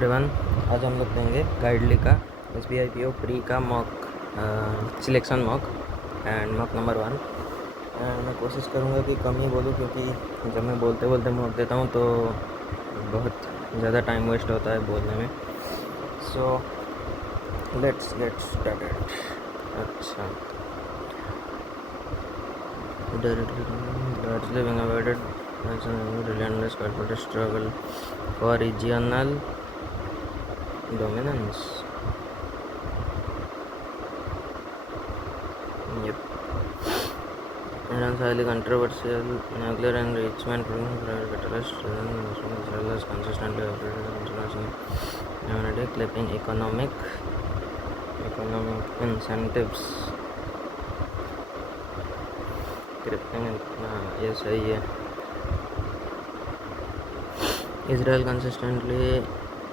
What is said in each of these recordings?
Everyone, आज हम लोग देंगे गाइडली का SBI PO प्री का mock selection mock and mock number 1। And मैं कोशिश करूँगा कि कम ही बोलूँ, क्योंकि जब मैं बोलते बोलते मॉक देता हूँ तो बहुत ज़्यादा टाइम वेस्ट होता है बोलने में। So let's get started. अच्छा, largely being avoided as a relentless corporate struggle for regional dominance. Yep. Iran's highly controversial nuclear enrichment program private catalyst Israel has consistently operated in international community, clipping economic incentives. ये सही है। Israel consistently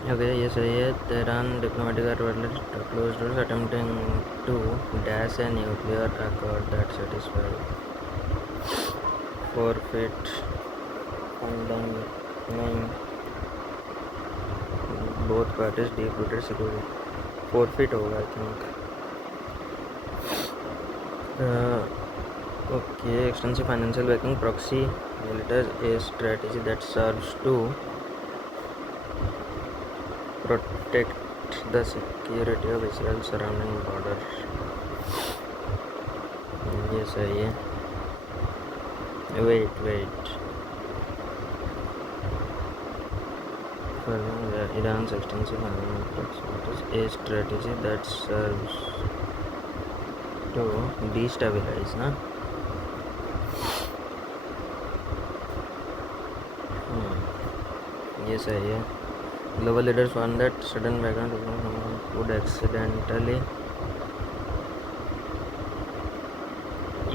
ये सही है। Tehran diplomatic outlet closed doors attempting to dash a nuclear accord that satisfied forfeit condemning both parties deep-rooted security. Forfeit होगा I think. Okay, extensive financial backing, proxy military, a strategy that serves to protect the security of Israel's surrounding border. ये सही है। Wait. Iran's extensive financial a strategy that serves to destabilize, ना? ये सही है। Global leaders found that sudden background would accidentally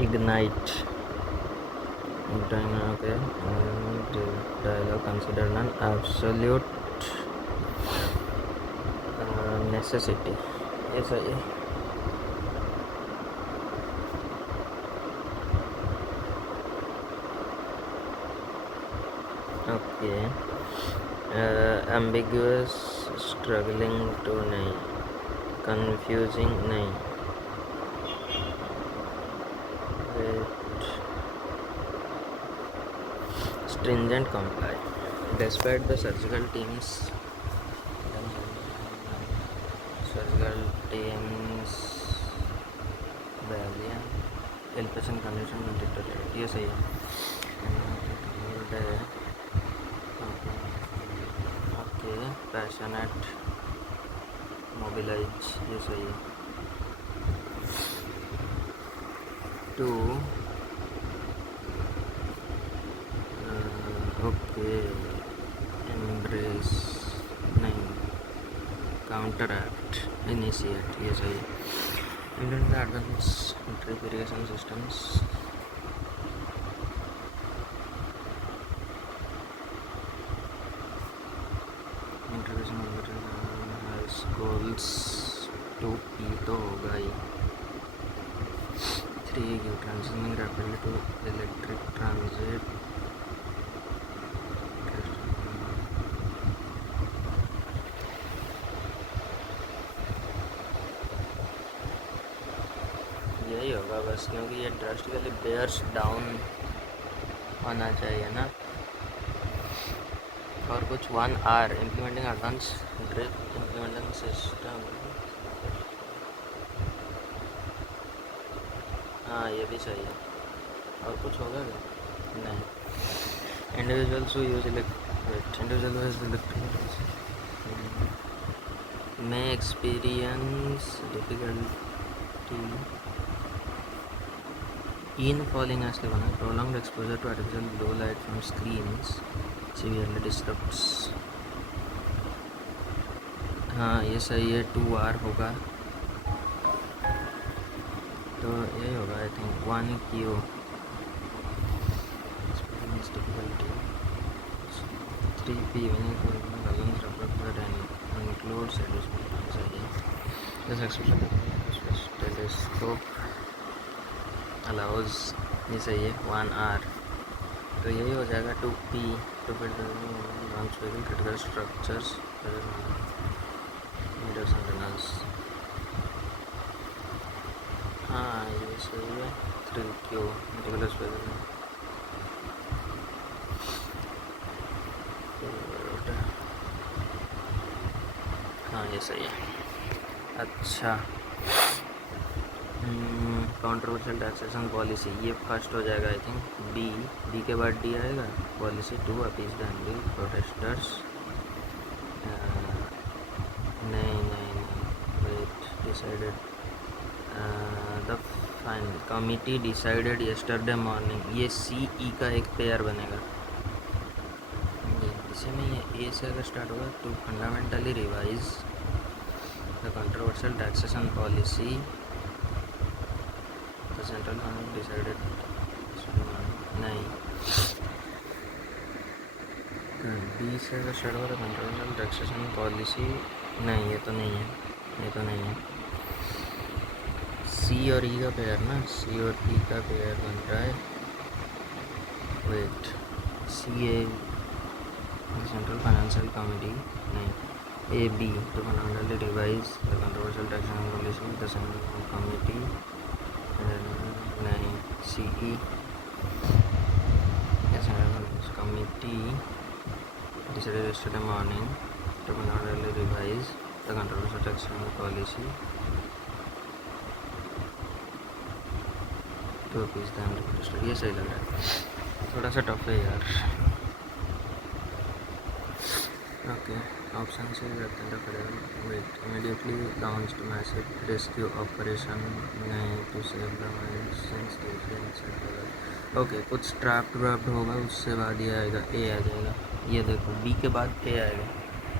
ignite dialogue considered an absolute necessity. ये सही है। Okay. Ambiguous, struggling to नहीं, confusing नहीं, stringent comply. Despite the surgical teams valiant helpless in condition में deteriorate. ये सही है। Okay, passionate, mobilize. ये सही है। To okay, embrace नहीं, counteract, initiate. ये सही है। Implement the advanced drip irrigation systems. Goals 2P तो होगा ही। 3 transitioning rapidly to electric transit. यही होगा बस, क्योंकि ये ड्रास्टिकली बेयर्स डाउन होना चाहिए ना। और कुछ 1R implementing advanced drip implementing system. हाँ, ये भी सही है। और कुछ होगा क्या? नहीं। Individuals who use electric may experience difficulty in falling asleep. Prolonged exposure to artificial blue light from screens severely disrupts. हाँ, ये सही है। 2R होगा तो यही होगा I think. 1Q experience difficulty. 3P balance referred and includes adjustment. सही है। This expression telescope allows, ये सही है। 1R तो यही हो जाएगा। 2P to build critical structures सेंटेनल्स। हाँ ये सही है। 3Q regular spelling. हाँ ये सही है। अच्छा, कंट्रोवर्शियल टैक्सेशन पॉलिसी ये फर्स्ट हो जाएगा आई थिंक। बी के बाद डी आएगा। Policy 2 appease the angry protesters. नहीं wait, decided the fine committee decided yesterday morning. ये सी ई का एक पेयर बनेगा। इसी में ये ए से अगर स्टार्ट होगा तो fundamentally revise the controversial taxation policy the central government decided. नहीं, बी से अगर स्टार्ट होगा तो कंट्रोवर्शियल टैक्सेशन पॉलिसी। नहीं ये तो नहीं है, ये तो नहीं है। सी और ई का पेयर ना, सी और ई का पेयर बन रहा है। वेट, सी ए सेंट्रल फाइनेंशियल कमिटी। नहीं, ए बी तो fundamentally revise the controversial taxation policy the central committee. नहीं, सी ई committee decided yesterday morning to fundamentally revise the controversial taxation policy to appease the protesters। ये सही लग रहा है, थोड़ा सा टफ है यार। ओके, ऑप्शन से करते हैं तो wait, immediately launched massive rescue operation. नहीं, to save the mind since Tuesday. Okay, कुछ ट्रैप्ड व्रैप्ड होगा, उससे बाद ये आएगा, ए आ जाएगा। ये देखो बी के बाद ए आएगा।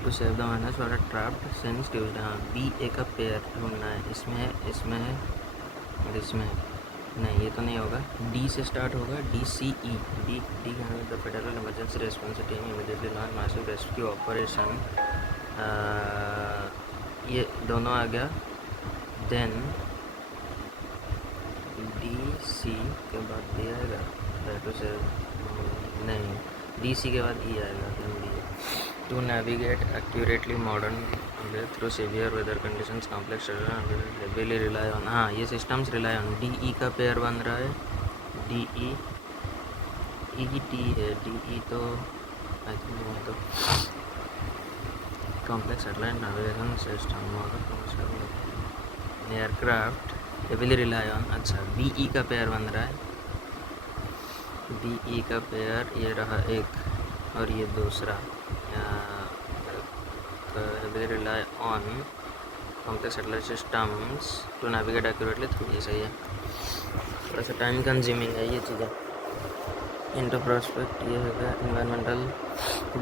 टू सेव द माइनस और ट्रैप्ड सिंस ट्यूसडे। हाँ, बी ए का पेयर ढूंढना है। इसमें है, इसमें है और इसमें है। नहीं ये तो नहीं होगा। डी से स्टार्ट होगा, D C E. D the federal emergency response team immediately launch massive rescue operation. ये दोनों आ गया। देन डी सी के बाद डी आएगा। नहीं, डी सी के बाद ई आएगा। Then D to navigate accurately modern through severe weather conditions complex heavily rely on. हाँ, ये systems rely on. D E का पेयर बन रहा है। डी ई टी है। डी ई तो आई थिंक तो complex headline navigation system aircraft heavily rely on. अच्छा, बी ई का पेयर बन रहा है। बी ई का पेयर ये रहा एक और ये दूसरा। heavily rely on complex satellite systems to navigate accurately through। ये सही है, थोड़ा सा टाइम कंज्यूमिंग है ये चीज़ें। इनटू प्रोस्पेक्ट ये होगा इन्वायरमेंटल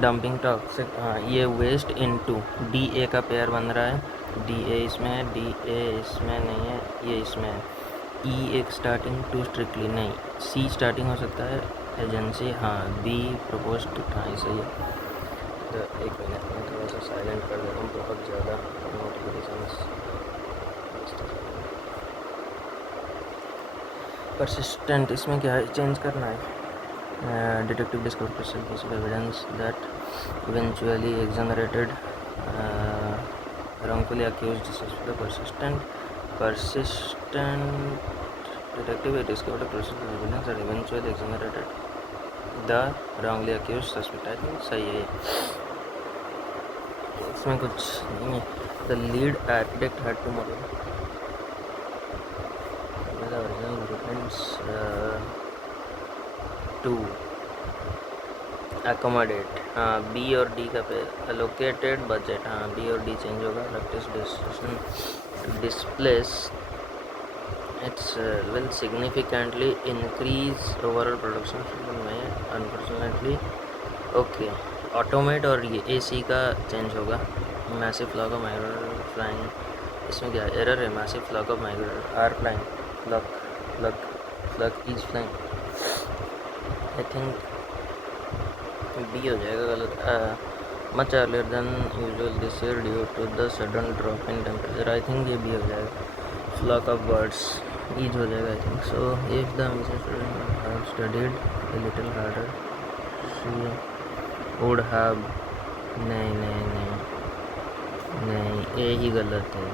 डंपिंग टॉक्सिक। हाँ, ये वेस्ट इनटू डी ए का पेयर बन रहा है। डी ए इसमें है, डी ए इसमें नहीं है, ये इसमें है। ई एक स्टार्टिंग, टू स्ट्रिक्टली नहीं। सी स्टार्टिंग हो सकता है, एजेंसी। हाँ, बी प्रपोज्ड। हाँ ये सही है। तो एक मिनट में थोड़ा सा साइलेंट कर देता हूँ, बहुत ज़्यादा नोटिफिकेशंस। परसिस्टेंट इसमें क्या है, चेंज करना है। Detective discover evidence that eventually exonerated wrongfully accused suspect। persistent detective discovered process evidence that eventually exonerated the wrongly accused suspect। I think सही है। इसमें कुछ नहीं है। The lead architect had to model the original blueprints to accommodate। हाँ, B और D का पे allocated budget। हाँ, बी और डी चेंज होगा। practice decision displace it's will significantly increase overall production में unfortunately। ओके, ऑटोमेट और ये ए सी का चेंज होगा। Massive flock of migrator flying. इसमें क्या एरर है? Massive flock of migrator are flying, flock is flying. I think B हो जाएगा गलत। Much earlier than usual this year due to the sudden drop in temperature. I think ये B हो जाएगा। Flock of birds is हो जाएगा I think so. If the student have studied a little harder she would have. नहीं, नहीं, ए ही गलत है।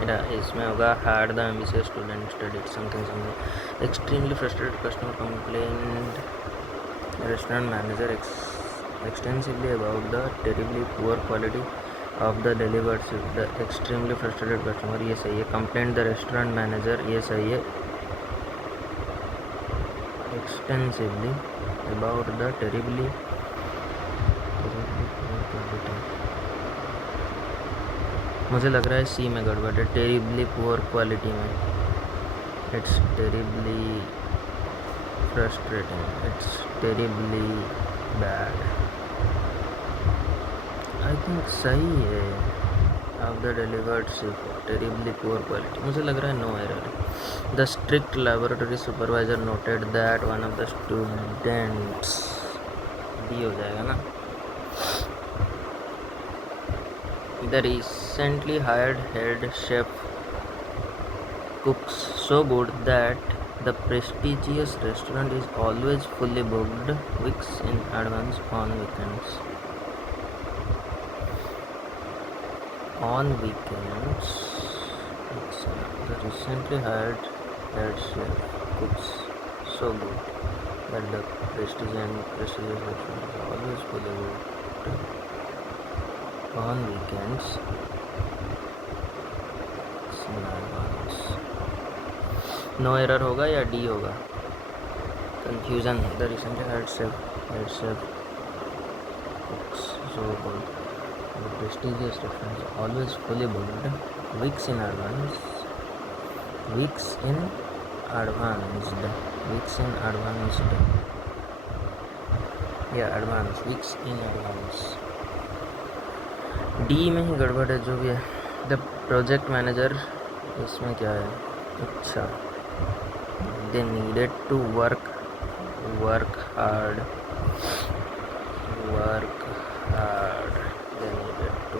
मेरा इसमें होगा hard the ambitious student studied something something extremely frustrated customer complaint restaurant manager extensively about the terribly poor quality of the delivered food. The extremely frustrated customer, ये सही है. Complained the restaurant manager, ये सही है. Extensively about the terribly poor quality. मुझे लग रहा है सी में गड़बड़ है. टेरिबली पुअर क्वालिटी में. It's terribly frustrating. It's terribly bad. I think सही है. Of the delivered terribly poor quality. मुझे लग रहा है no error. The strict laboratory supervisor noted that one of the students. D हो जाएगा ना. The recently hired head chef cooks so good that the prestigious restaurant is always fully booked weeks in advance on weekends. On weekends, the recently hired head chef cooks so good that the prestigious restaurant is always fully booked on weekends. No error होगा या D होगा. Confusion. The recently head chef cooks so good. The prestigious restaurant is always fully booked weeks in advance. Weeks in advanced. Weeks in advanced. Yeah, advance. Weeks in advance. D में ही गड़बड़ है जो भी है. The project manager. इसमें क्या है. अच्छा. They needed to work hard. They needed to.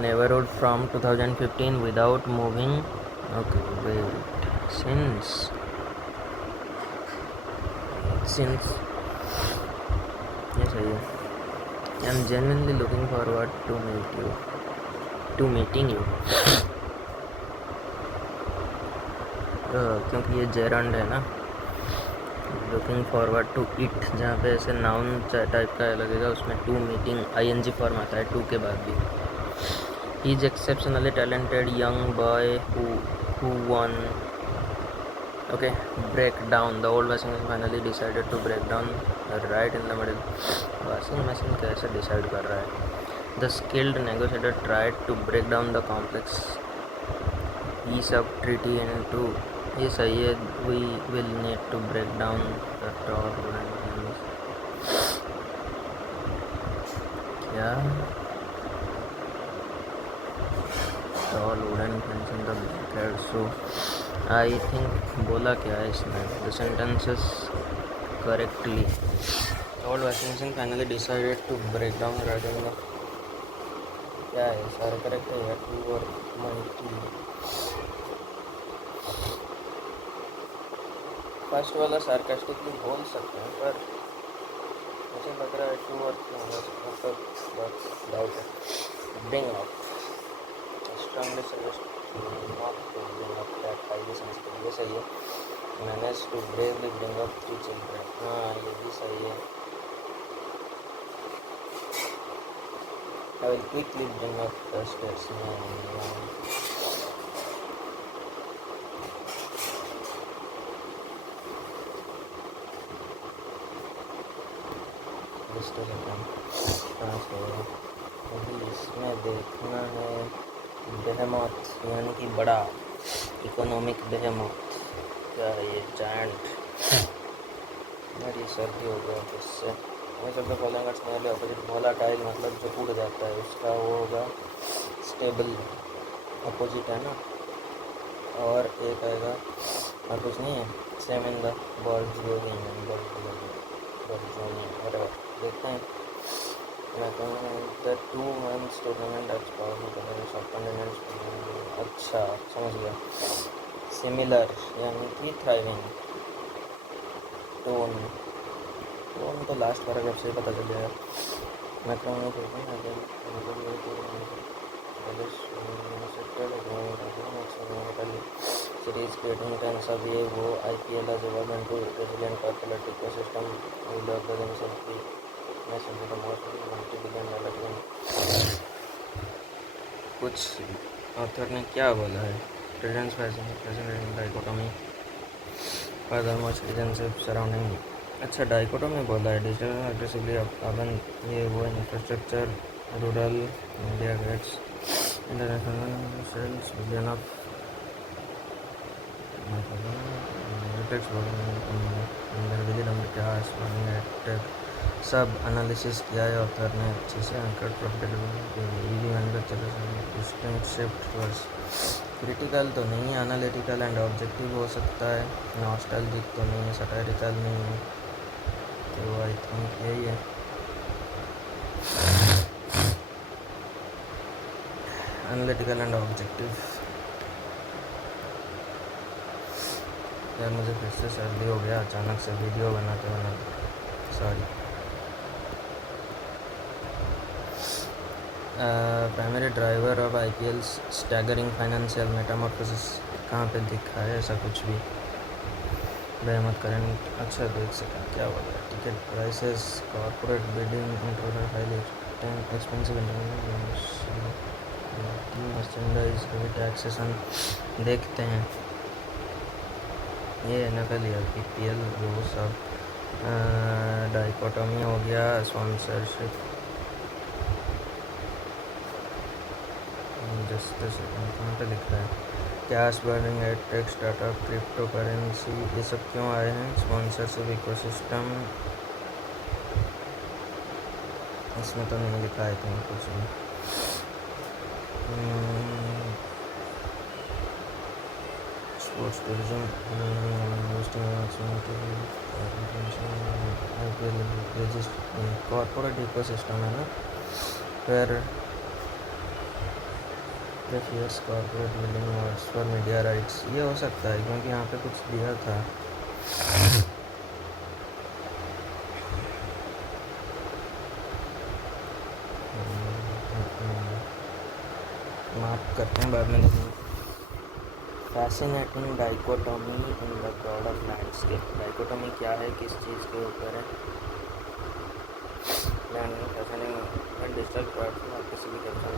Neighbourhood from 2015 without moving. Okay wait. Since ये सही है. I am genuinely looking forward to meeting you. क्योंकि ये जेरंड है ना. लुकिंग फॉरवर्ड टू इट जहाँ पे ऐसे नाउन टाइप का लगेगा उसमें टू मीटिंग ING फॉर्म आता है टू के बाद भी. He is exceptionally talented young boy who won. Okay, break down. The old washing machine finally decided to break down right in the middle. Washing machine कैसे decide कर रहा है. The skilled negotiator tried to break down the complex piece of treaty into. ये सही है. We will need to break down the tall wooden fence. क्या? Tall wooden fence in the backyard. So I think बोला क्या है इसमें. The sentences correctly. Old washing machine finally decided to break down writing. क्या है सारे correct है या टू और मल्टी. फर्स्ट वाला सार्कास्टिकली बोल सकते हैं पर मुझे लग रहा है टू और मतलब डाउट है. Bring up. Strongly suggest not to bring up that highly sensitive. ये सही है. Manage to bravely bring up 3 children. हाँ ये भी सही है. I will quickly bring up the steps. अभी इसमें देखना है बेहेमोथ यानी कि बड़ा. इकोनॉमिक बेहेमोथ. क्या है ये. जायंट. मेरी सर्दी हो गया इससे. मैं सब फॉलोइंग वाले अपोजिट. वोलाटाइल मतलब जो उड़ जाता है उसका वो होगा स्टेबल. अपोजिट है ना. और एक आएगा और कुछ नहीं है. Same in the Bergsonian. देखते हैं. The 2 months tournament that's powerful of continents. अच्छा समझ गया. सिमिलर यानी कि थ्राइविंग. टोन तो लास्ट पैराग्राफ से पता चल जाएगा. मैं कहूँगा फिर भी series creating tons of ये वो IPL has evolved into resilient corporate ecosystem. We love the themselves the nations of the most multi-billion dollar company. कुछ ऑथर ने क्या बोला है? Presence fascinating dichotomy for the most relationship surrounding. अच्छा dichotomy बोला है. डिजिटल अग्रेसिवली अर्बन ये वो infrastructure rural India gets international sales billion of सब एनालिसिस किया है ऑथर ने अच्छे से. अंकर्ड प्रॉफिटेबल शिफ्ट क्रिटिकल तो नहीं है, एनालिटिकल एंड ऑब्जेक्टिव हो सकता है. नॉस्टैल्जिक तो नहीं है, सटायरिकल नहीं है. तो आई थिंक यही है. Analytical and objective. यार मुझे फिर से सर्दी हो गया अचानक से वीडियो बनाते बनाते. Sorry. Primary driver of IPL staggering financial Metamorphosis. कहाँ पे दिखा है ऐसा कुछ भी? बेहमद करंट. अच्छा देख सका क्या हो गया. Ticket prices corporate bidding internal file expensive merchandise taxation. देखते हैं. ये NFL या PPL वो सब डाइकोटोमी हो गया. स्पॉन्सरशिप जस्ट कहाँ पे लिख रहा है? Cash burning ad tech startup crypto currency ये सब क्यों आए हैं? स्पॉन्सरशिप इकोसिस्टम इसमें तो नहीं लिखा है कहीं कुछ भी. स्पोर्ट्स टूरिज्म कॉर्पोरेट इकोसिस्टम है ना. फिर previous corporate building wards for media rights ये हो सकता है क्योंकि यहाँ पे कुछ दिया था. माफ करते हैं बाद में देखेंगे. Fascinating dichotomy in the broader landscape. Dichotomy क्या है, किस चीज़ के ऊपर है? फैसिनेटिंग डिजिटल प्लेटफॉर्म आप किसी भी कैप्शन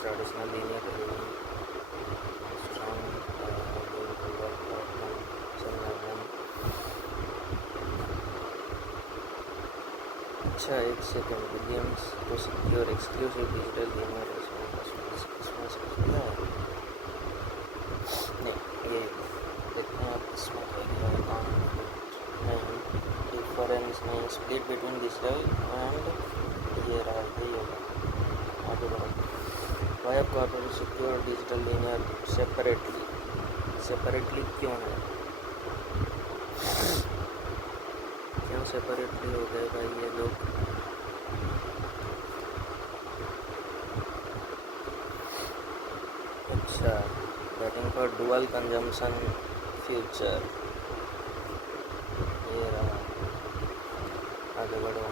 ट्रेडिशनल लीनियर अच्छा एक सेकेंड. विलियम्स तो सिक्योर एक्सक्लूसिव डिजिटल लीनियर नहीं ये देखते हैं आप इसमें क्या नहीं डिफरेंस नहीं. स्प्लिट बिटवीन डिजिटल एंड ये रहा यही होगा. आगे बढ़ो. Why of corporate secure digital linear separately क्यों है? क्यों सेपरेटली हो गए भाई ये लोग? अच्छा waiting for dual consumption future ये रहा. आगे बढ़ो.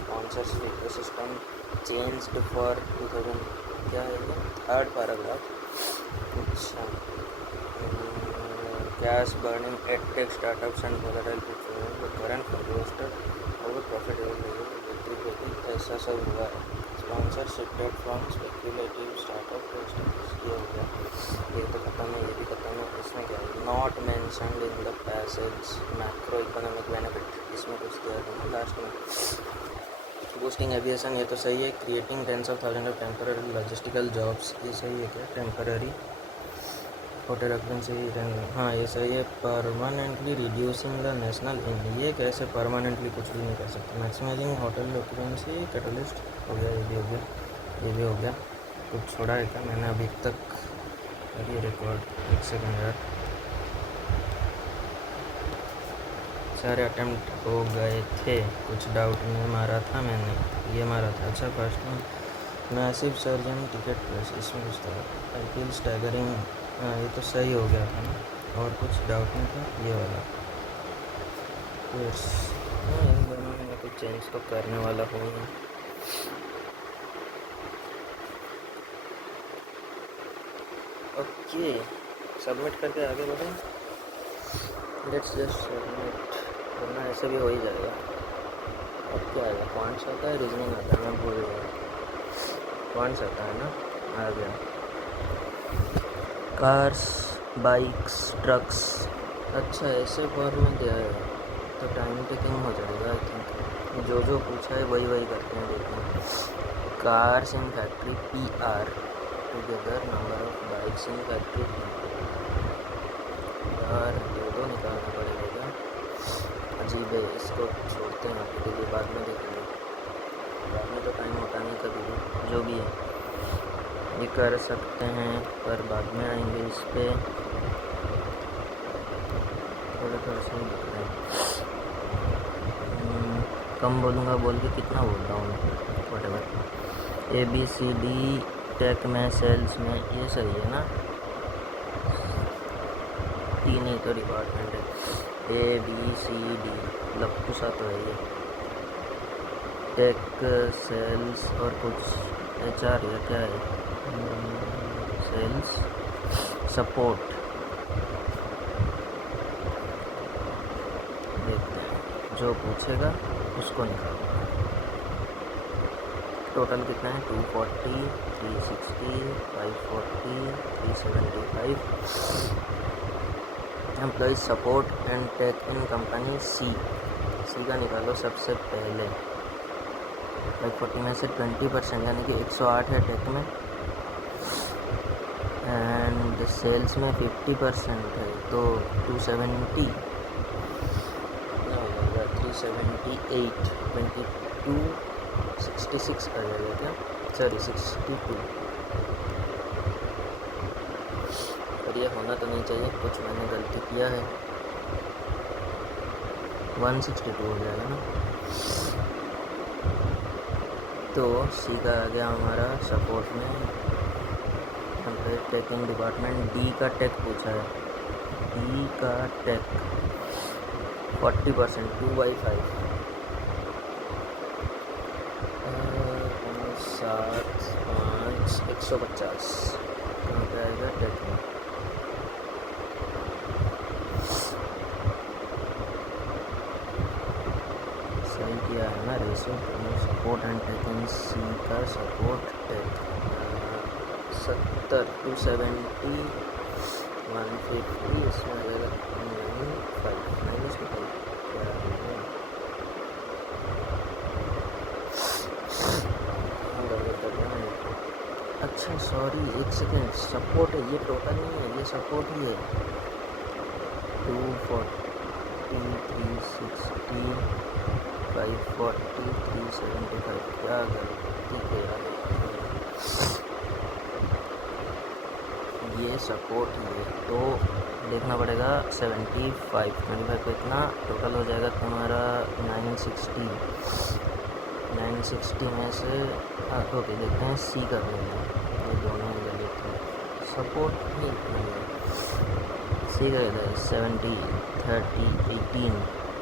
स्पॉन्सरशिप इकोसिस्टम चेंज्ड फॉर 2000 क्या है ये? Third paragraph. अच्छा cash burning ad tech startups and volatile current roster और प्रॉफिट ऐसा सब हुआ है. Sponsor shifted from speculative startup ये हो गया. ये तो खत्म है, ये भी खत्म है. इसमें क्या है? Not mentioned in the passage macro economic benefit. इसमें कुछ दिया था ना लास्ट में. बूस्टिंग एविएशन ये तो सही है. Creating tens of thousand of temporary logistical jobs ये सही है क्या? टेम्पररी होटल ऑक्यूपेंसी हाँ ये सही है. परमानेंटली रिड्यूसिंग द नेशनल इन ये कैसे? परमानेंटली कुछ भी नहीं कर सकते. मैक्सिमाइजिंग होटल ऑक्यूपेंसी कैटलिस्ट हो गया. ये भी हो गया. ये भी हो गया. कुछ छोड़ा है क्या मैंने अभी तक? ये रिकॉर्ड एक सेकेंड यार. सारे अटेम्प्ट हो गए थे. कुछ डाउट नहीं मारा था मैंने. ये मारा था. अच्छा फर्स्ट में मैसिव सर्जन टिकट प्रेस इसमें कुछ था. IPL स्टैगरिंग ये तो सही हो गया था ना. और कुछ डाउट नहीं था. ये वाला इन दोनों में कुछ चेंज तो करने वाला हूँ। ओके, सबमिट करके आगे बढ़ें। लेट्स जस्ट सबमिट, वरना ऐसे भी हो ही जाएगा। अब क्या आएगा? क्वांट्स आता है, रीजनिंग आता है, मैं भूल गया। क्वांट्स आता है ना, आ गया। Cars, bikes, trucks. अच्छा, ऐसे फॉर्म में दिया है तो टाइम टेकिंग हो जाएगा आई थिंक। जो पूछा है वही करते हैं, देखते हैं। Cars in factory PR together number of bikes in factory यार दो निकालना पड़ेगा क्या? अजीब है, इसको छोड़ते हैं आपके लिए, बाद में देखेंगे। बाद में तो टाइम होता नहीं कभी भी, जो भी है ये कर सकते हैं, पर बाद में आएंगे इस पर। थोड़ा सही दिख रहा है। कम बोलूँगा बोल के कितना बोल रहा हूँ मैं, वॉटेवर। ABCD टेक में, सेल्स में, ये सही है ना? तीन ही तो डिपार्टमेंट है, ABCD, लप्पू सा तो है ये। टेक, सेल्स और कुछ HR या क्या है? Sales, support. देखते हैं, जो पूछेगा उसको निकालूंगा। टोटल कितना है? 240, 360, 540, 375। Employ support and tech in company C का निकालो सबसे पहले। 540 में से 20% यानी कि 108 है टेक में, एंड सेल्स में 50% है तो 270 हो जाएगा, 378, 2266 आ जाएगा क्या? सॉरी 62। पर ये होना तो नहीं चाहिए, कुछ मैंने गलती किया है। 162 हो जाएगा ना। तो सी का आ गया हमारा सपोर्ट में। टेक इन डिपार्टमेंट डी का टेक पूछा है। डी का टेक 40%, 2/5, 7, 5, 150 कहाँ पे आएगा टेक में? सही किया है ना रेशो। सपोर्ट एंड टेक इन सी का सपोर्ट टेक 70, 270, 150, इसमें आ जाएगा 5 अच्छा सॉरी, एक सेकेंड, सपोर्ट है ये, टोटल नहीं है, ये सपोर्ट ही है। 240, 360, 540, 375, क्या गलती है यार? ये सपोर्ट ही है तो देखना पड़ेगा 75, 25 को इतना टोटल हो जाएगा तुम्हारा 960। 960 में से ओके, देखते हैं सी कर लेंगे, ये दोनों गलत है। सपोर्ट ही नहीं है, सी का है 70, 30, 18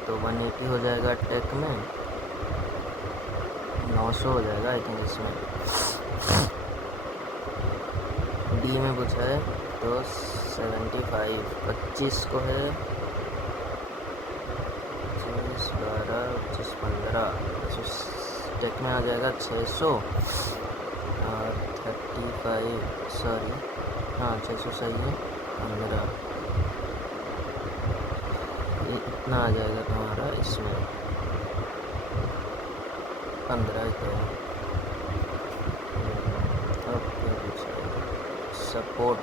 तो 180 हो जाएगा टेक में, 900 हो जाएगा आई थिंक इसमें। डी में पूछा है तो 75, 25 को है 25, 12, 25, 15, टेक में आ जाएगा 600 और 35, सॉरी हाँ 600 सही है, 15, ये इतना आ जाएगा तुम्हारा इसमें 15 तो। अब क्या पूछा है? सपोर्ट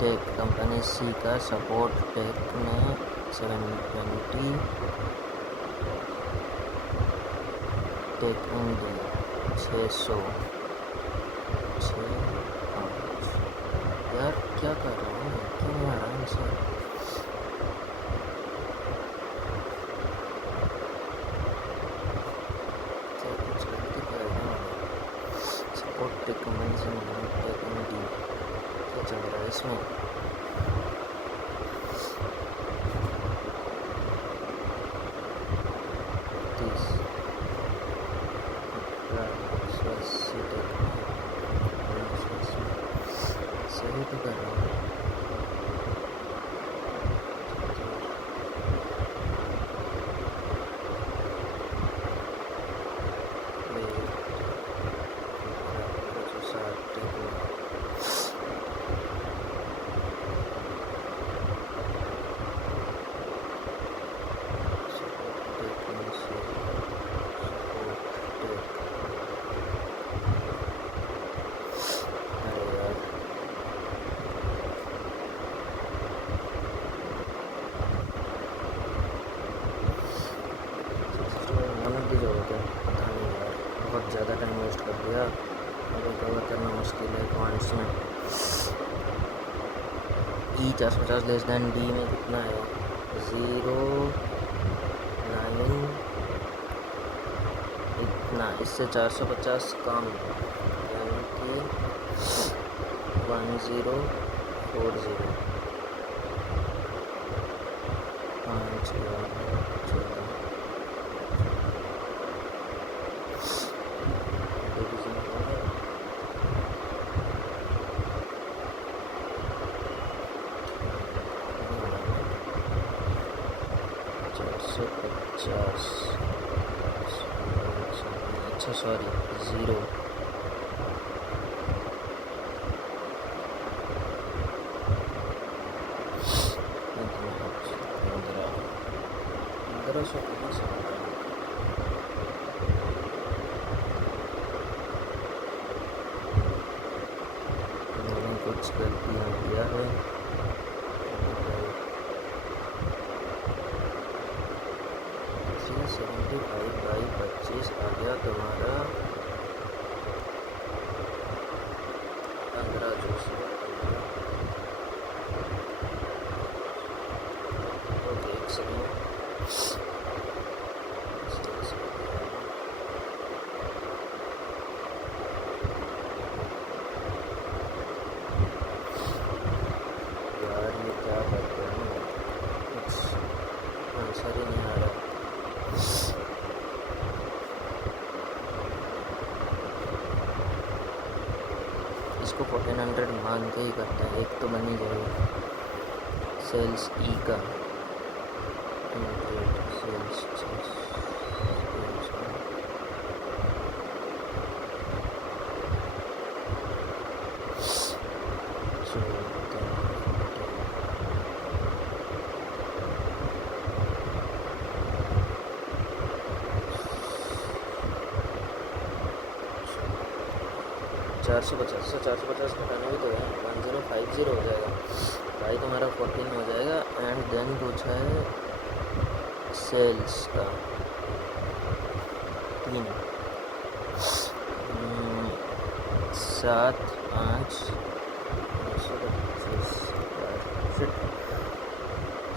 टेक कंपनी सी का सपोर्ट टेक में 720, टेक इन डी 600, 6, यार क्या कर रहा हूँ, क्यों नहीं आ रहा आंसर? क्या कुछ गलती करेगा? सपोर्ट टेक कंपनी से टेक इन डी क्या चल रहा है इसमें? सी टेक सही तो कर रहा हूँ। बहुत ज़्यादा टाइम वेस्ट कर दिया, अब कवर करना मुश्किल है क्वांट्स में। ई 450 लेस दैन डी में कितना है? 0 9 इतना, इससे 450 कम, यानी कि 1040 5 450, अच्छा सॉरी 0 1500 कहाँ से मैंने कुछ गलतियाँ किया है। 375/25 आ गया तुम्हारा 1500। ओके, एक सेकेंड। यार ये क्या करते हैं, कुछ आंसर ही नहीं आ रहा। इसको 1400 मान के ही करते हैं, एक तो बन ही जाएगा। सेल्स ई का सेल्स चार सौ पचास घटाना भी तो है, 1050 हो जाएगा भाई, तुम्हारा 14 हो जाएगा। एंड देन पूछा है सेल्स का 3 7 5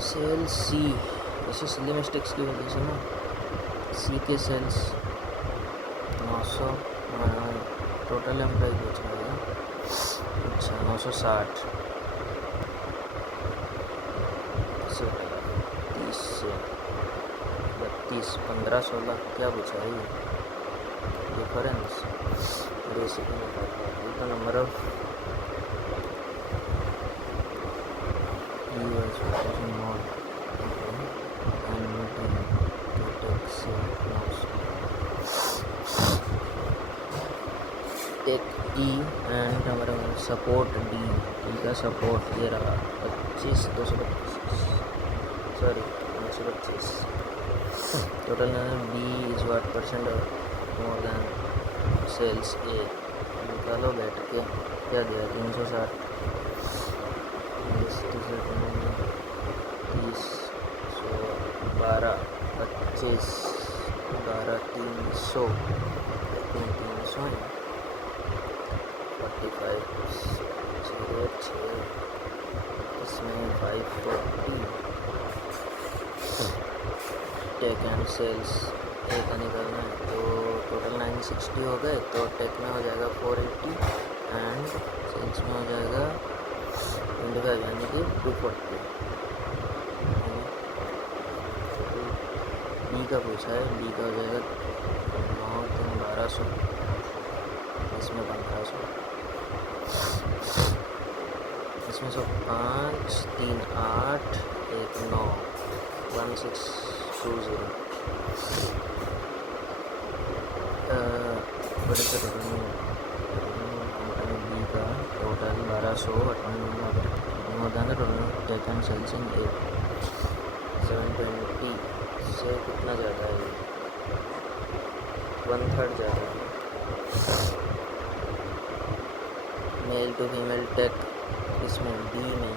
सेल्स सी, ऐसे सिली मिस्टेक्स की वजह से ना सी के सेल्स 900, टोटल एम्प्लॉय पूछ रहा है। अच्छा 960 से 30 से 32 15 16 क्या पूछा है ये difference. Basically the number of US not tech E and हमारा सपोर्ट डी का सपोर्ट ये रहा 25 225 sorry 925। Total B is what percent more than sales A, निकालो बैठ के। क्या दिया 360 30 12 25 12 300 45 06 इसमें 540 टेक एंड सेल्स ए का निकलना है, तो टोटल 960 हो गए। तो टेक में हो जाएगा 480 एंड सेल्स में हो जाएगा 25, यानी कि 240। डी का पूछा है, डी का हो जाएगा 9 3 1200 इसमें बन रहा है इसमें 5 3 8 1 9 1620 बड़े से कंपनी बी का टोटल 1200 हो जाएंगे टोटल टेक एंड सेल्स इन 720 से कितना ज़्यादा है ये 1/3 ज़्यादा है। मेल टू फीमेल टेक इसमें बी में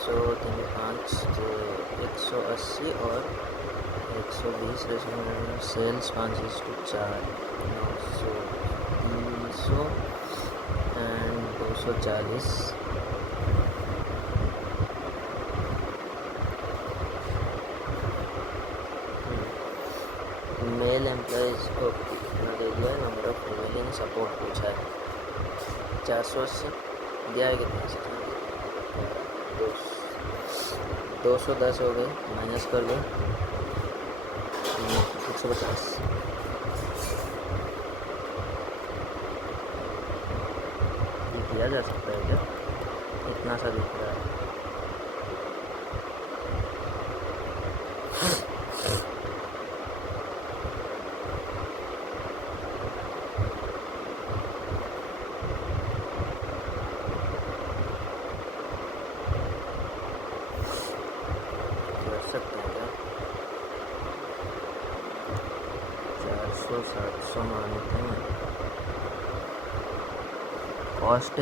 100 3 5 180 और 120 सेल्स 5:4 900 300 एंड 240 मेल एम्प्लॉयज़ को कितना दे दिया है, number of female in support पूछा है 480 दिया है कितना से 210 हो गए माइनस कर दो 150 ये किया जा सकता है क्या इतना सा दिख रहा है सकते हैं क्या 400 700 मानते हैं cost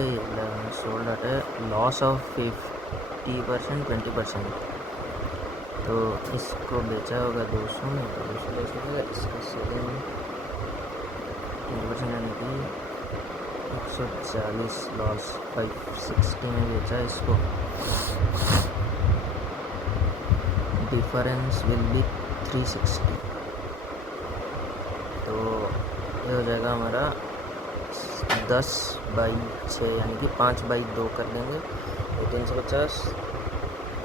sold at loss of 50% 20% तो इसको बेचा होगा 200 में तो 200 बेचा होगा इसका सेलिंग 20% यानी कि 140 लॉस 560 में बेचा इसको डिफरेंस विल बी 360 तो ये हो जाएगा हमारा 10/6 यानी कि 5/2 कर लेंगे तो 350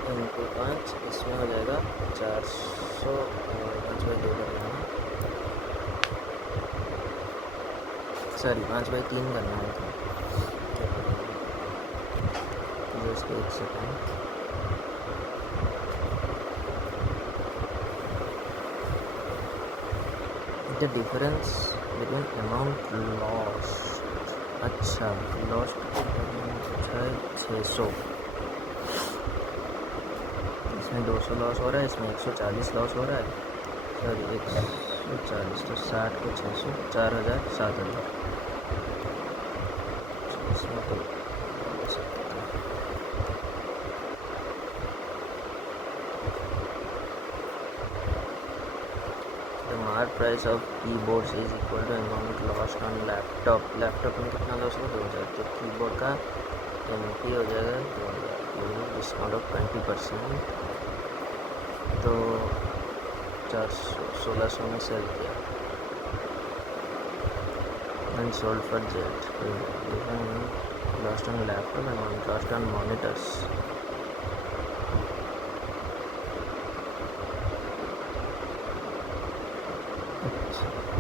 × 5 इसमें हो जाएगा 400 5/2 करना है सॉरी 5/3 करना है जस्ट एक second the difference between amount lost अच्छा लॉस्ट है 600 इसमें 200 लॉस हो रहा है इसमें 140 लॉस हो रहा है सॉरी 140 तो 60 को 600 4000 7000 इसमें तो mark price of keyboards is equal to amount lost on laptop में कितना लॉस होगा 2000 तो कीबोर्ड का एमपी हो जाएगा 2000 डिस्काउंट ऑफ 20% तो 1600 में सेल किया and sold for jet lost on laptop and lost on monitors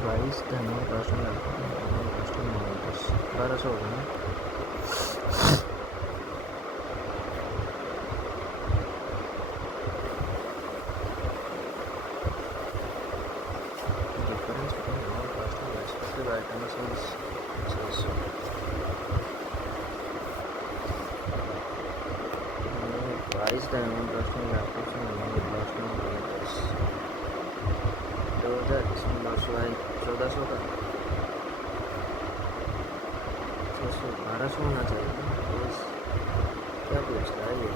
price का amount lost on laptop and lost on monitors 1200 होगा ना difference between amount lost on respective items is 600 price का amount lost on laptop and amount lost on monitors 2000 इसमें loss हुआ है 1400 का 600 1200 होना चाहिए ना क्या पूछ रहा है ये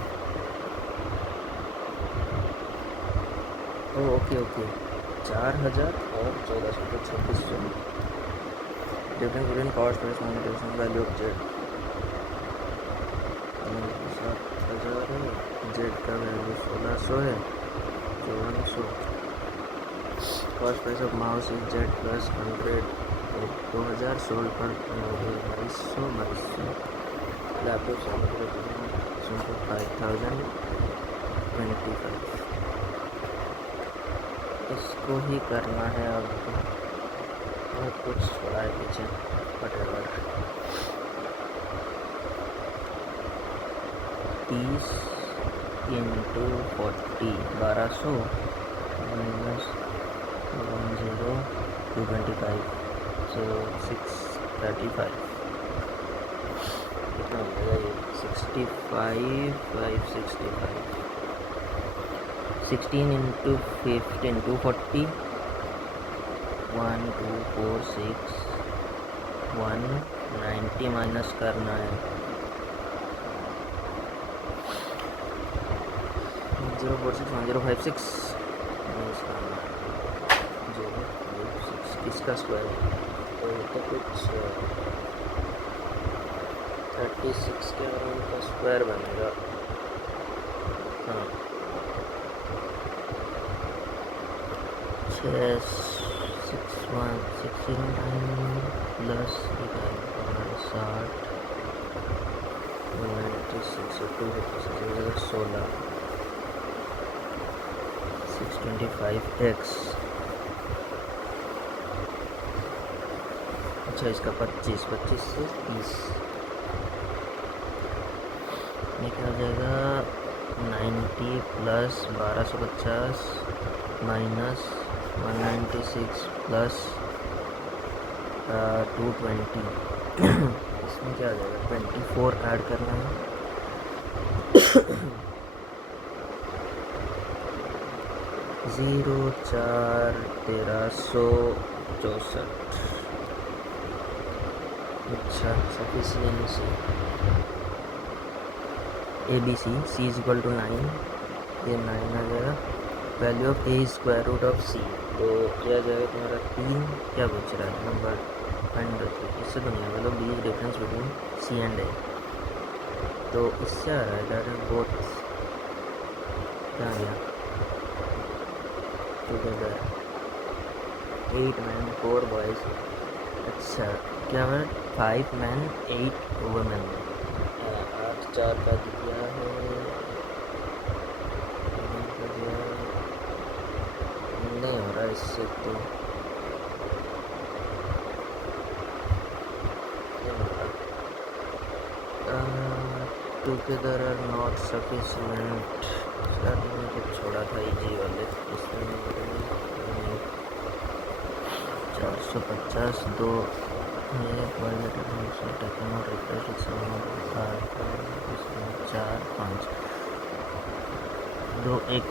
ओके 4000 और 1400 तो 2600 difference between cost price monetisation value of Z 7000 है जेड का वैल्यू 1600 है 5400 cost price of mouse is Z plus 100 2000 sold पर 2200 लैपटॉप 5025 इसको ही करना है अब और कुछ थोड़ा है पीछे वटेवर 30 इंटू 40 1200 माइनस 225 सो 635 कितना हो जाएगा ये 65 16 इंटू 15 240 1 2 4 6 190 माइनस करना है 0461056 माइनस करना है 056 किसका स्क्वायर है तो ये तो कुछ 36 के अराउंड का स्क्वायर बनेगा हाँ 61609 प्लस 60 96 16 625x अच्छा इसका 25 से 30 ये क्या हो जाएगा 90 प्लस 1250 माइनस 196 प्लस 220 इसमें क्या आ जाएगा 24 ऐड करना है 041364 अच्छा sufficiency ABC C is equal to 9 ये 9 आ जाएगा value of A square root of C तो यह आ जाएगा तुम्हारा 3 क्या पूछ रहा है नंबर अंडर 3 इससे तो नहीं मतलब B difference between C and A तो इससे आ रहा है दैट इज बोथ क्या आ गया टुगेदर 8 men 4 boys अच्छा क्या है 5 men 8 women 8 4 का दिया है नहीं हो रहा इससे तो together are not sufficient sir मैंने कुछ छोड़ा था इजी वाले इसमें 450 दो ये टेकन और रिप्लेस 4 5 दो एक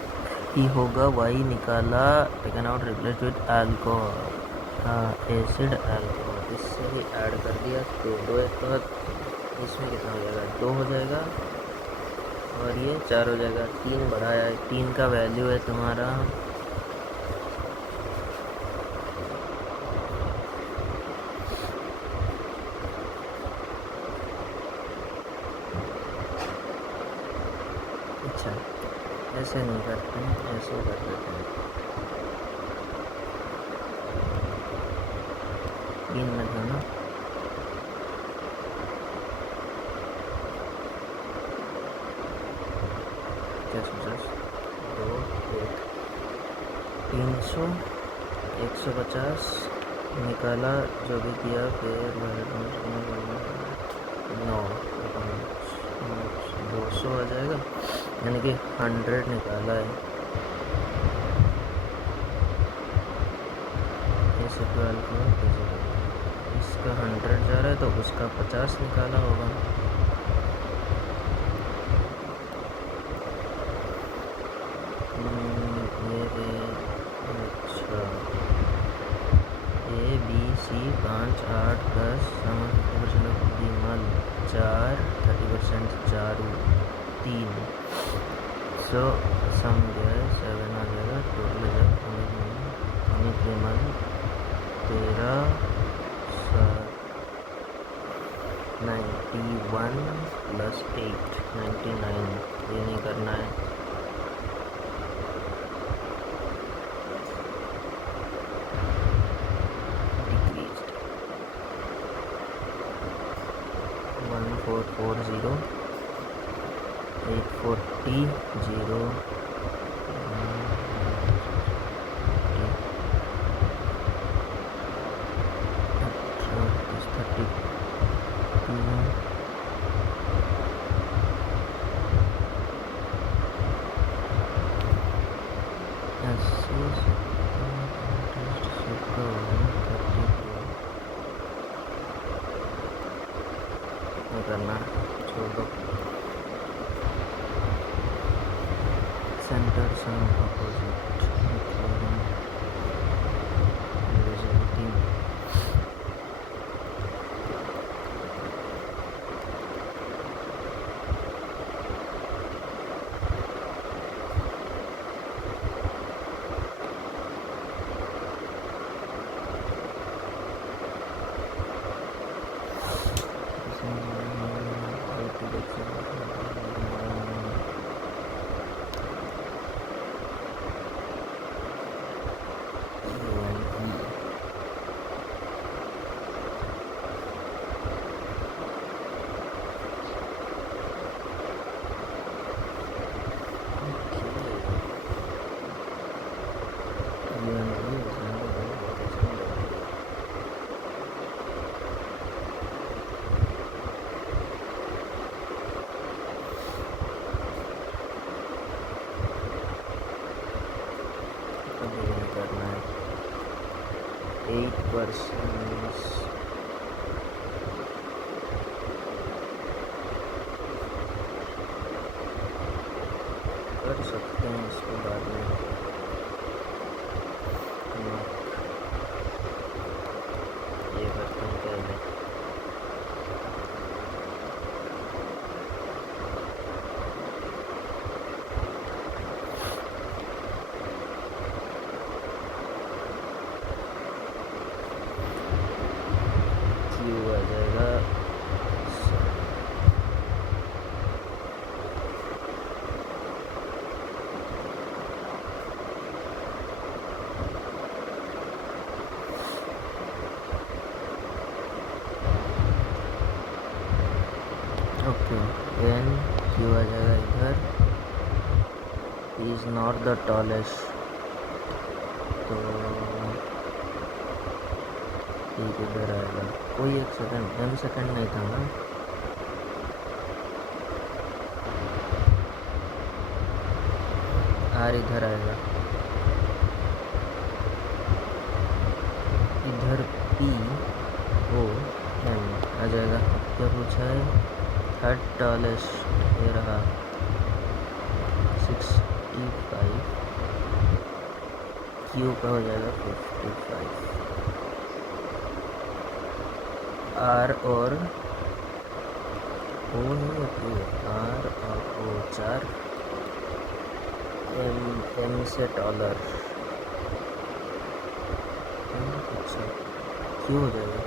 ही होगा वाई निकाला taken out replace with alcohol acid alcohol इससे ही ऐड कर दिया तो दो एक तो इसमें कितना हो जाएगा 2 हो जाएगा और ये 4 हो जाएगा 3 बढ़ाया है 3 का वैल्यू है तुम्हारा अच्छा ऐसे नहीं करते हैं ऐसे कर देते हैं 3 में था ना क्या सोचा 2 1 300 150 निकाला जो भी किया फिर 9 200 आ जाएगा यानी कि 100 निकाला है ऐसे 12 को इसका 100 जा रहा है तो उसका 50 निकाला होगा अच्छा ABC 5 8 10 मल 4 30% चारू 3 सो सम जो है 7 आ जाएगा टोटल हो जाएगा 13 91 प्लस 8 99 ये नहीं करना है डिक्रीज्ड 1440 840 0 32 तो 32 करना, छोड़ दो। सेंटर सम अपोजिट करना है 8% कर सकते हैं इसके बाद में। ये करते हैं पहले। क्यू आ जाएगा ओके। एन क्यू आ जाएगा इधर। इज नॉट द टॉलेस्ट, तो ठीक इधर आएगा। कोई एक सेकंड, एम सेकंड नहीं था ना। आर इधर आएगा, इधर पी ओ एम आ जाएगा। क्या पूछा है? थर्ड टॉलेस्ट, ये रहा 65। क्यू का हो जाएगा 55। आर और ओ नहीं होती है, आर और ओ 4। एम से टॉलर। अच्छा, क्यों हो जाएगा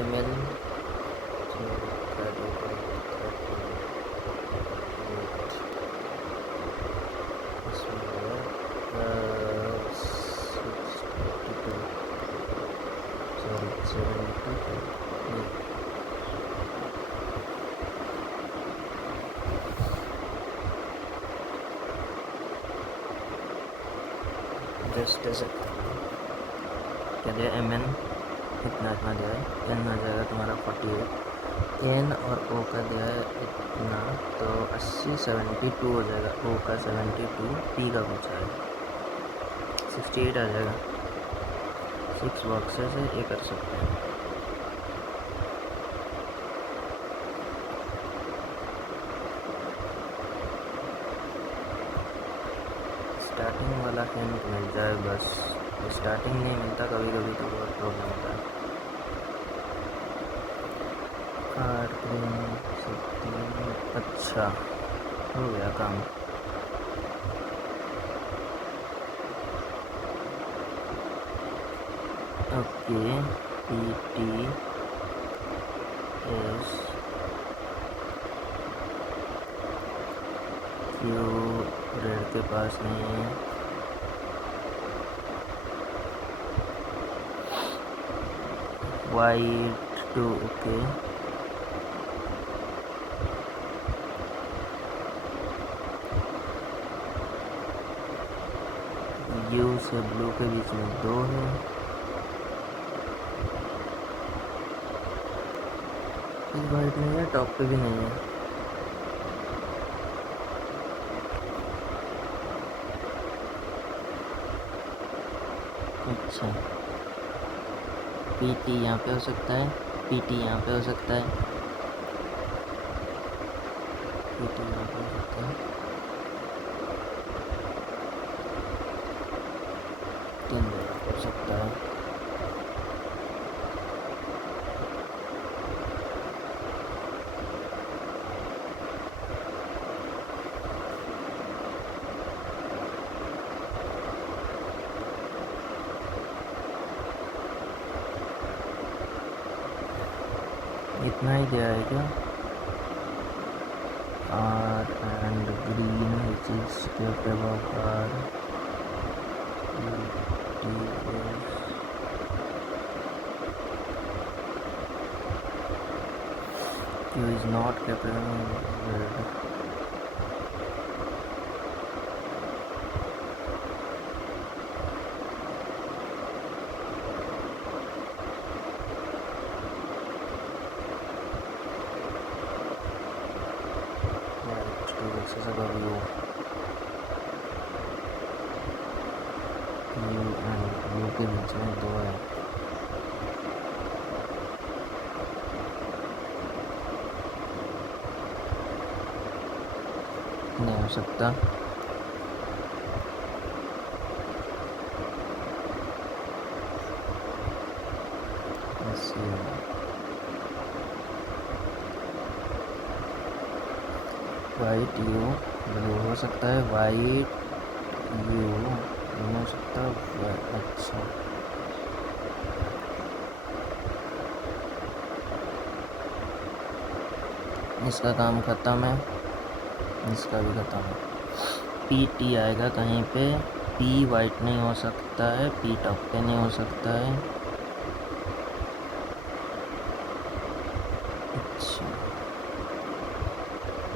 एम एल जस्ट ऐसे क्या दिया? एम एन इतना इतना दिया है। एन आ जाएगा तुम्हारा 48। एन और ओ का दिया है इतना, तो 80 72 हो जाएगा। ओ का 72, पी का पूछा है 68 आ जाएगा। 6 बॉक्सेस है, ये कर सकते हैं। स्टार्टिंग वाला हिंट मिल जाए बस। स्टार्टिंग नहीं मिलता, कभी कभी तो बहुत प्रॉब्लम होता है। अच्छा, हो गया काम। Okay, P T S Q red के पास नहीं है। White two okay. यू से ब्लू के बीच में 2 है। वाइट नहीं है, टॉप पे भी नहीं है। अच्छा, पी टी यहाँ पे हो सकता है, पी टी यहाँ पे हो सकता है, पी टी यहाँ पे हो सकता है, तीन जगह पे हो सकता है। इतना ही दिया है क्या? R and green which is kept above R, Q is not kept above access above U, U and U के बीच में दो है। नहीं हो सकता। वाइट यू ब्लू हो सकता है, वाइट यू हो सकता है। अच्छा, इसका काम ख़त्म है, इसका भी ख़त्म है। पी टी आएगा कहीं पे, पी वाइट नहीं हो सकता है, पी टॉप पे नहीं हो सकता है। अच्छा,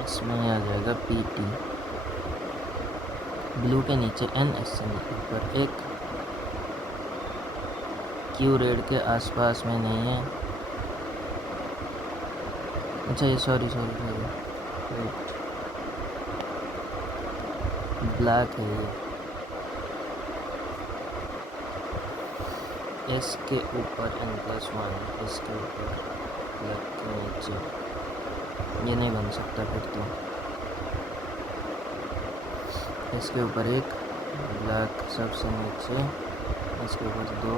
इसमें आ जाएगा पी टी, ब्लू के नीचे एन, एस से ऊपर एक, क्यू रेड के आसपास में नहीं है। अच्छा, ये सॉरी ब्लैक है ये, एस के ऊपर n+1, एस के ऊपर ब्लैक के नीचे, ये नहीं बन सकता फिर तो। इसके ऊपर एक, ब्लैक सबसे नीचे, इसके ऊपर दो,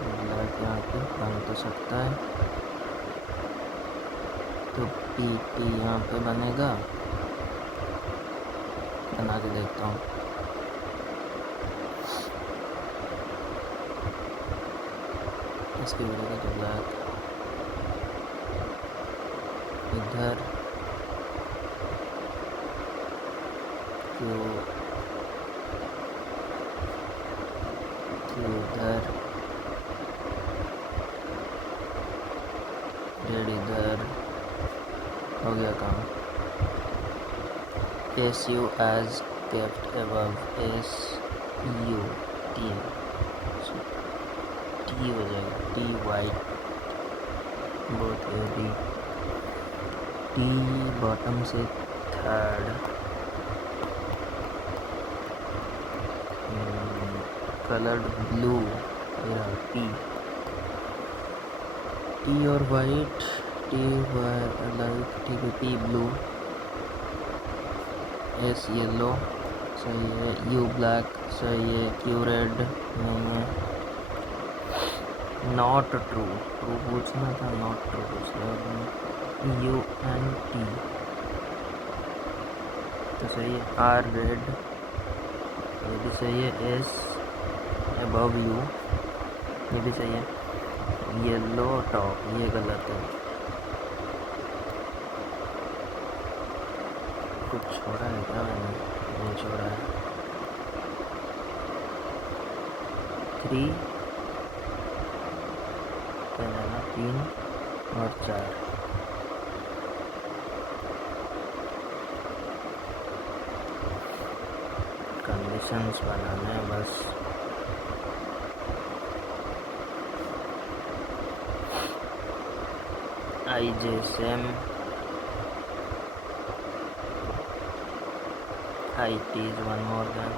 ब्लैक यहाँ पे बन तो सकता है, तो पी टी यहाँ पे बनेगा। बना के देखता हूँ। इसके ऊपर तो ब्लैक इधर, क्यू इधर, रेड इधर, हो गया काम। S U as kept above S U, T T हो जाएगा, टी वाइट बहुत हेवी, टी बॉटम से third, coloured blue, T T और वाइट, टी लाइट, ठीक है, टी ब्लू, एस येलो सही है, यू ब्लैक सही है, क्यू रेड नहीं है, नॉट ट्रू, ट्रू पूछना था, नॉट ट्रू पूछना, यू एंड टी तो सही है, आर रेड ये भी सही है, एस अबव यू ये भी सही है, येलो टॉप ये गलत है, कुछ छोड़ा है क्या मैंने? नहीं छोड़ा है। 3 3 और 4 कंडीशंस बनाना है बस। IJSM IT is one more than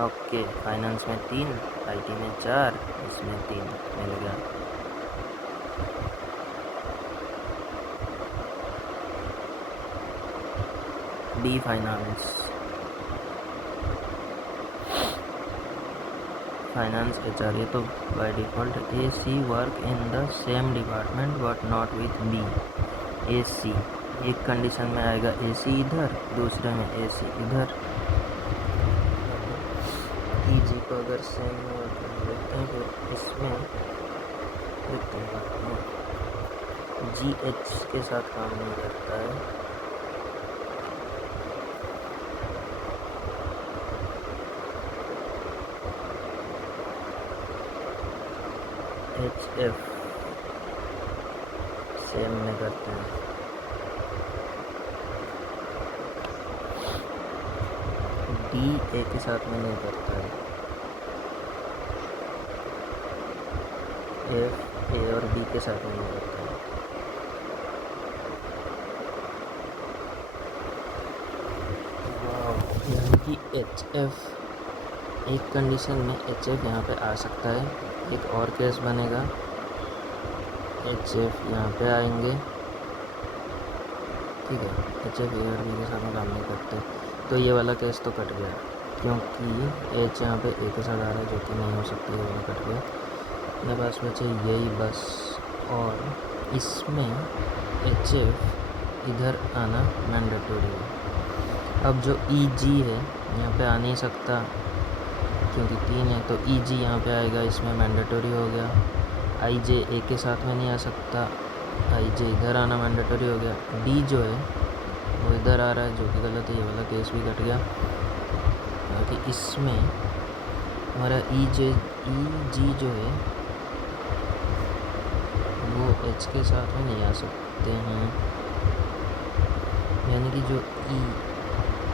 okay, finance में 3, आईटी में 4, इसमें 3 मिल गया। डी फाइनेंस HR, ये तो by default AC work in the same department but not with B। AC एक कंडीशन में आएगा AC इधर, दूसरे में AC इधर। EG को अगर सेम देखते हैं तो इसमें देखते हैं GH के साथ काम नहीं करता है। HF सेम में करते हैं। D A के साथ में नहीं करता है। F A और B के साथ में नहीं करता है। यानी कि HF एक कंडीशन में HF यहाँ पे आ सकता है। एक और केस बनेगा HF यहाँ पे आएंगे, ठीक है। HF A और B के साथ में काम नहीं करते, तो ये वाला केस तो कट गया, क्योंकि H यहाँ पे A के साथ आ रहा है जो कि नहीं हो सकती, ये वाला कट गया। अपने पास बचे यही बस, और इसमें HF इधर आना मैंडेटरी है। अब जो EG है यहाँ पे आ नहीं सकता क्योंकि 3 है, तो EG यहाँ पे आएगा, इसमें मैंडेटरी हो गया। IJ A के साथ में नहीं आ सकता, IJ इधर आना मैंडेटरी हो गया। D जो है वो इधर आ रहा है जो कि गलत है, ये वाला केस भी कट गया। क्योंकि इसमें हमारा EG जो है वो H के साथ में नहीं आ सकते हैं, यानी कि जो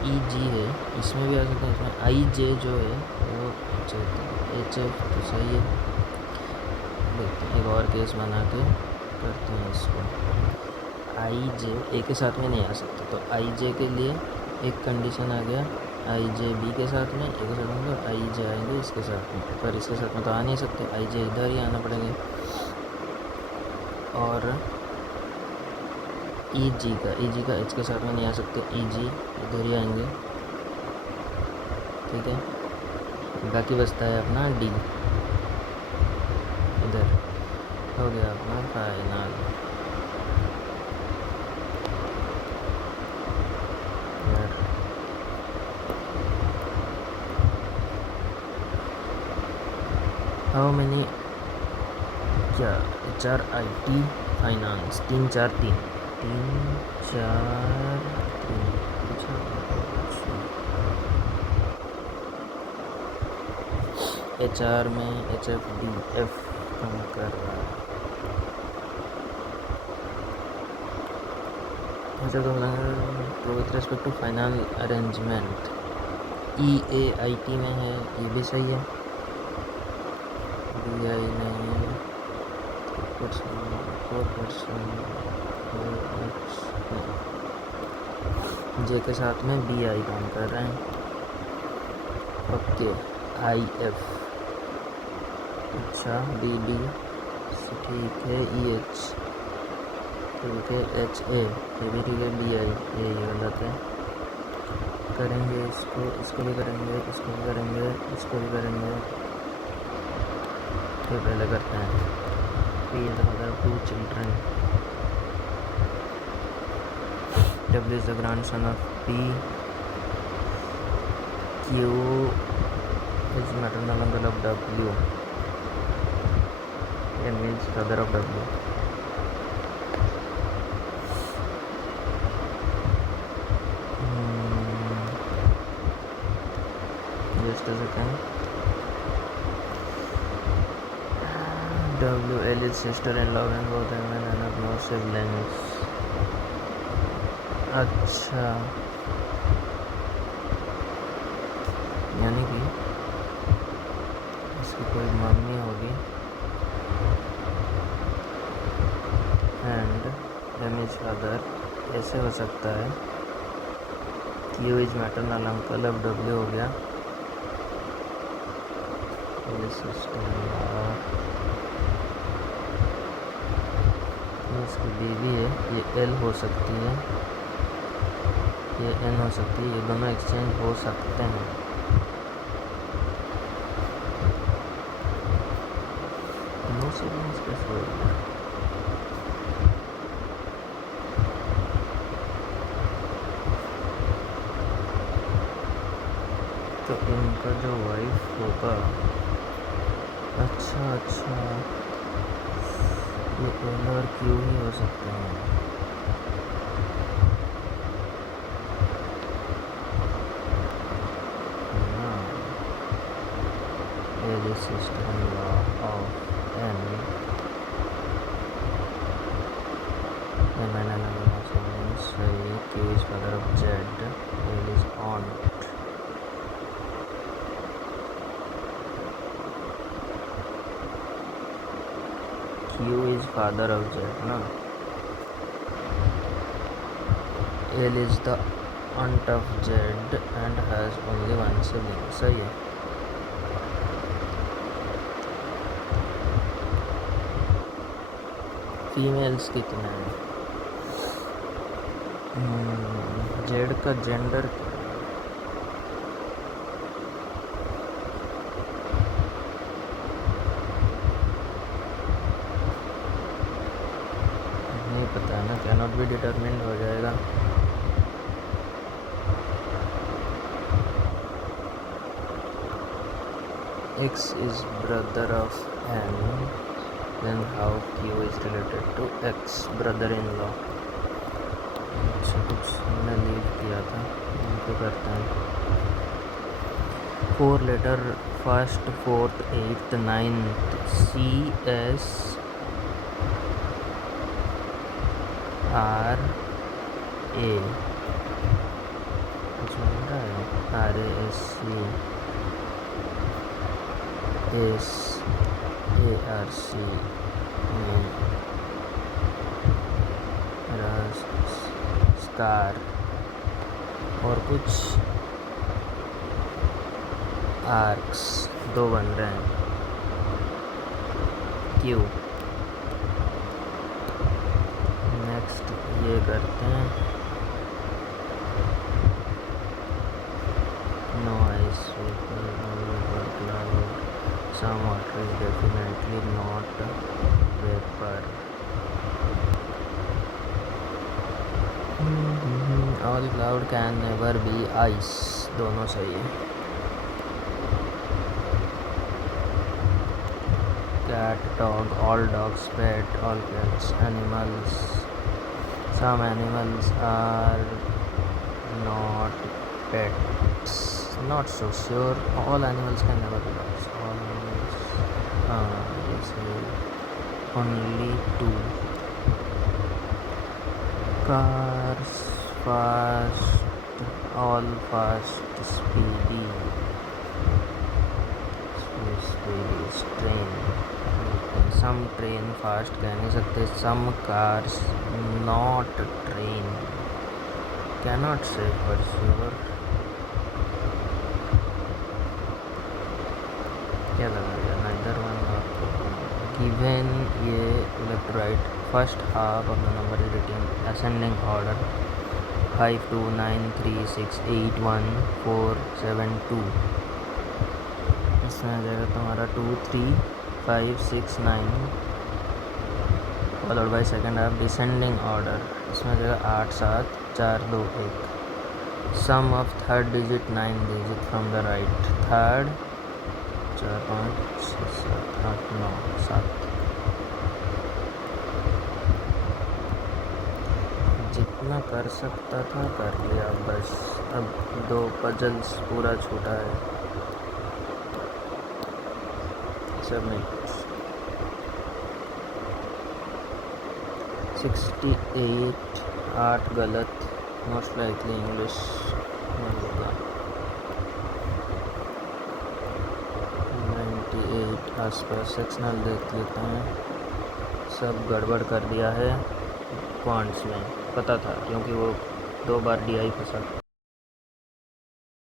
EG है इसमें भी आ सकते हैं, इसमें IJ जो है वो HF तो सही है। देखते हैं एक और केस बना के करते हैं इसको। IJ A के साथ में नहीं आ सकता, तो IJ के लिए एक कंडीशन आ गया, IJ B के साथ में, A के साथ में, तो IJ आएंगे इसके साथ में, पर इसके साथ में तो आ नहीं सकते, IJ इधर ही आना पड़ेंगे। और EG का H के साथ में नहीं आ सकते, EG इधर ही आएंगे, ठीक है। बाकी बचता है अपना D, इधर हो गया अपना फाइनल। हाउ मैनी क्या HR IT फाइनेंस 3 4 3 3 4 HR में HFDF काम कर रहा है। अच्छा, तो with respect to final arrangement EAIT में है, ये भी सही है। BI नहीं, 4%, J के साथ में BI काम कर रहे हैं। ओके, IF, अच्छा BD ठीक है, EH ठीक है, HA ये भी ठीक है, BI ये गलत है। करेंगे इसको भी करेंगे, इसको भी करेंगे, इसको भी करेंगे। ये पहले करते हैं। P is the mother of 2 children. W is the grandson of P. Q is maternal uncle of W. N means father of W. Just a second. WL is sister-in-law and both women and have no siblings. अच्छा, यानी कि इसकी कोई mummy होगी and M is father, ऐसे हो सकता है। Q is maternal uncle of W हो गया, ये सिस्टम इसकी बीवी है, ये एल हो सकती है, ये एन हो सकती है, ये दोनों एक्सचेंज हो सकते हैं। नो सिग्नल्स कैसे होगा? तो इनका जो वाइफ होगा, अच्छा ये एल और क्यू ही हो सकते हैं। The system law of n means q is father of z, l is aunt. Q is father of z, no? L is the aunt of z and has only one sibling. सही है। Females कितने हैं? Z का gender नहीं पता है ना, cannot be determined हो जाएगा। X is brother of n, then how Q is related to X brother-in-law? अच्छा, कुछ हमने लीव किया था, उनको करते हैं। 4 letter first, 4th, 8th, 9th, C, S, R, A, कुछ मिल रहा है? R, A, S, C, S, A, R, C, scar और कुछ आर्क्स, 2 बन रहे हैं। क्यू नेक्स्ट ये करते हैं। No ice cloud, some water is definitely not vapour. All cloud can never be ice, दोनों सही है। Cat, dog, all dogs, pet, all pets, animals, some animals are not pets, not so sure, all animals can never be dogs, all animals only 2 cars, fast, all fast, speedy, train, some train fast कह नहीं सकते, some cars not train, cannot say for sure। क्या लगाया? neither one or given ये electrolyte first half of the number is written ascending order 5 2 9 3 6 8 1 4 7 2। इसमें आ जाएगा तुम्हारा 2 3 5 6 9 followed by second half descending order. इसमें आ जाएगा 8 7 4 2 1। Sum of third digit 9 digit from the right. Third 4 5 6 7 8 9 7। जितना कर सकता था कर लिया बस, अब 2 पजल्स पूरा छूटा है। सबमिट। 68 8 गलत, मोस्ट लाइकली इंग्लिश में होगा। 98 आसपास सेक्शनल देख लेते हैं, सब गड़बड़ कर दिया है। पॉइंट्स में पता था क्योंकि वो 2 बार DI फंसा।